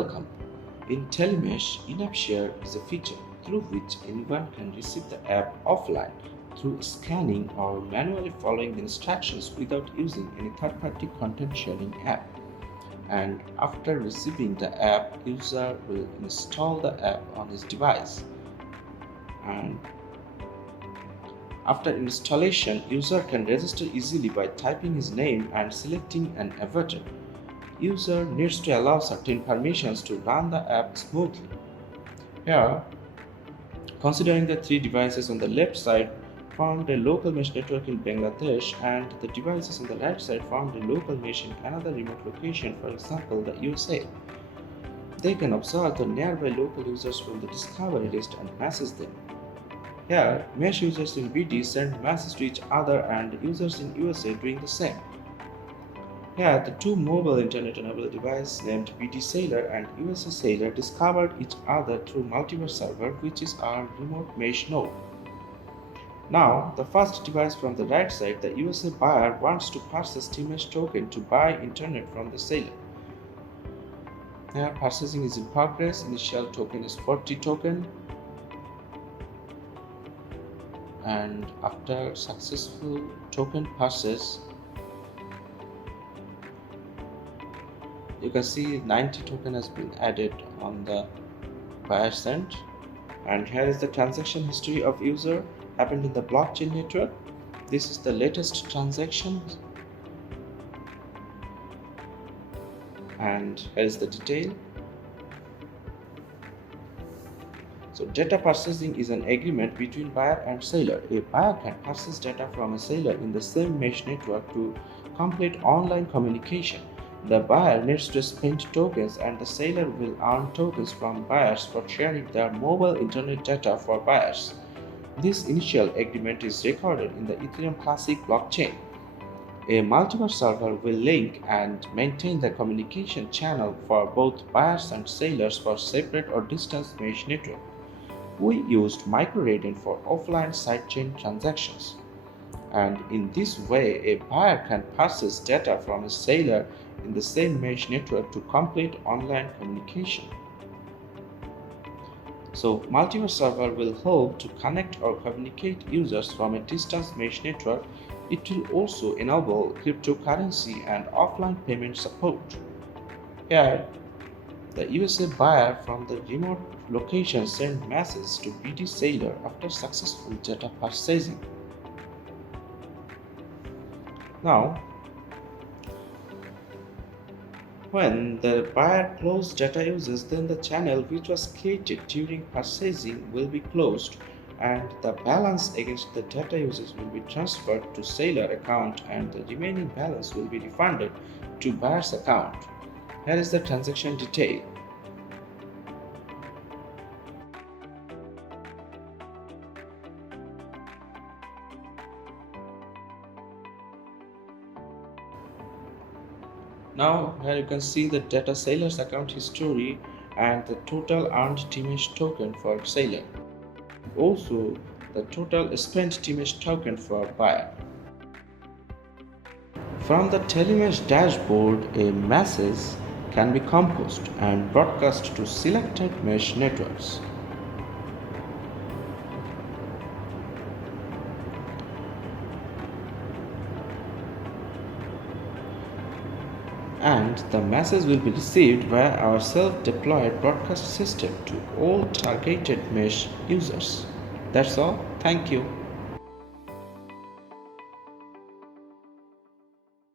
Welcome. In Telemesh, in-app share is a feature through which anyone can receive the app offline through scanning or manually following the instructions without using any third-party content sharing app. And after receiving the app, user will install the app on his device. And after installation, user can register easily by typing his name and selecting an avatar. User needs to allow certain permissions to run the app smoothly. Here, considering the three devices on the left side formed a local mesh network in Bangladesh and the devices on the right side formed a local mesh in another remote location, for example the USA. They can observe the nearby local users from the discovery list and message them. Here, mesh users in BD send messages to each other and users in USA doing the same. Here, the two mobile internet-enabled devices named BD Sailor and USA Sailor discovered each other through multiverse server, which is our remote mesh node. Now, the first device from the right side, the USA buyer wants to purchase Telemesh token to buy internet from the seller. Here, purchasing is in progress. Initial token is 40 token. And after successful token purchase, you can see 90 token has been added on the buyer's end. And here is the transaction history of user happened in the blockchain network. This is the latest transaction. And here is the detail. So data purchasing is an agreement between buyer and seller. A buyer can purchase data from a seller in the same mesh network to complete online communication. The buyer needs to spend tokens and the seller will earn tokens from buyers for sharing their mobile internet data for buyers. This initial agreement is recorded in the Ethereum Classic blockchain. A multiverse server will link and maintain the communication channel for both buyers and sellers for separate or distance mesh network. We used microradian for offline sidechain transactions. And in this way, a buyer can purchase data from a seller in the same mesh network to complete online communication. So, multiverse server will help to connect or communicate users from a distance mesh network. It will also enable cryptocurrency and offline payment support. Here, the USA buyer from the remote location sent messages to BD seller after successful data purchasing. Now, when the buyer closed data uses, then the channel which was created during purchasing will be closed and the balance against the data uses will be transferred to seller account and the remaining balance will be refunded to buyer's account. Here is the transaction detail. Now here you can see the data seller's account history and the total earned Telemesh token for seller. Also the total spent Telemesh token for buyer. From the Telemesh dashboard, a message can be composed and broadcast to selected mesh networks. And the message will be received via our self-deployed broadcast system to all targeted mesh users. That's all. Thank you.